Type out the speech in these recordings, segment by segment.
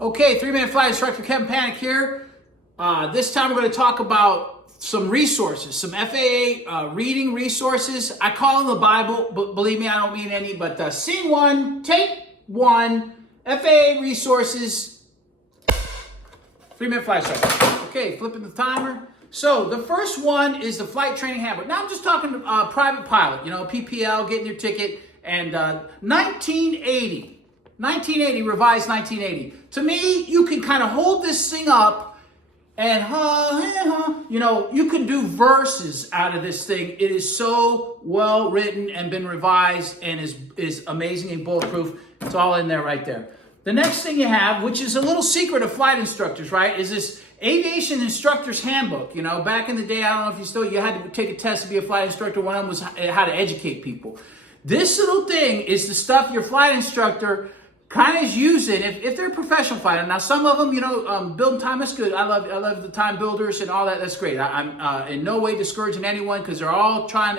Okay, 3-minute flight instructor Kevin Panic here. This time we're going to talk about some resources, some FAA reading resources. I call them the Bible, but believe me, I don't mean any, but scene one, take one, FAA resources, 3-minute flight instructor. Okay, flipping the timer. So the first one is the flight training handbook. Now I'm just talking private pilot, PPL, getting your ticket, and 1980, revised 1980. To me, you can kind of hold this thing up and, you can do verses out of this thing. It is so well written and been revised and is amazing and bulletproof. It's all in there right there. The next thing you have, which is a little secret of flight instructors, right, is this Aviation Instructor's Handbook. Back in the day, I don't know if you had to take a test to be a flight instructor. One of them was how to educate people. This little thing is the stuff your flight instructor kind of is using if they're a professional fighter. Now, some of them, building time is good. I love the time builders and all that. That's great. I'm in no way discouraging anyone because they're all trying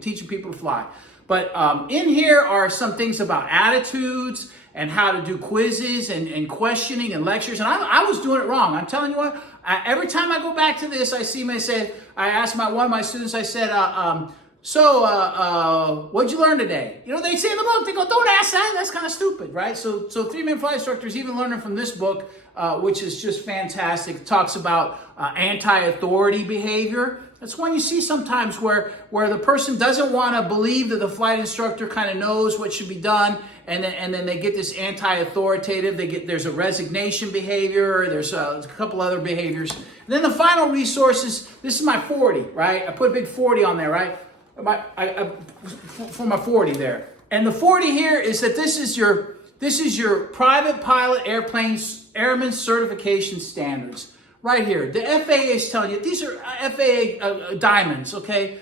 teaching people to fly. But in here are some things about attitudes and how to do quizzes and questioning and lectures. And I was doing it wrong. I'm telling you what, every time I go back to this, I asked one of my students, I said, what'd you learn today? They say in the book, they go, don't ask that. That's kind of stupid, right? So 3-minute flight instructors even learning from this book, which is just fantastic. It talks about anti-authority behavior. That's one you see sometimes where the person doesn't want to believe that the flight instructor kind of knows what should be done, and then they get this anti-authoritative. There's a resignation behavior. There's a couple other behaviors. And then the final resources. This is my 40, right? I put a big 40 on there, right? For my 40 there. And the 40 here is that this is your private pilot airman certification standards. Right here, the FAA is telling you these are FAA diamonds. Okay,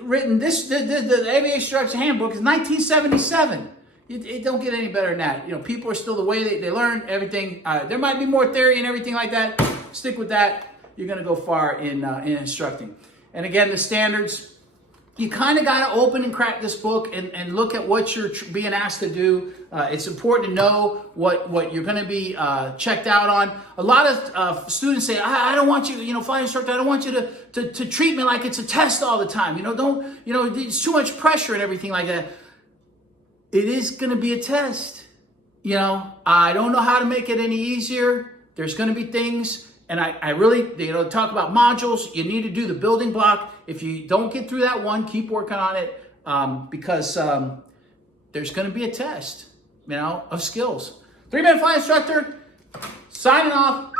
written the Aviation Instructor's Handbook is 1977. It don't get any better than that. People are still the way they learn everything. There might be more theory and everything like that. Stick with that. You're going to go far in instructing. And again, the standards. You kind of got to open and crack this book and look at what you're being asked to do. It's important to know what you're going to be checked out on. A lot of students say, I don't want you, flight instructor, I don't want you to treat me like it's a test all the time. It's too much pressure and everything like that. It is going to be a test. I don't know how to make it any easier. There's going to be things. And I really, talk about modules. You need to do the building block. If you don't get through that one, keep working on it because there's going to be a test, of skills. 3-minute flight instructor, signing off.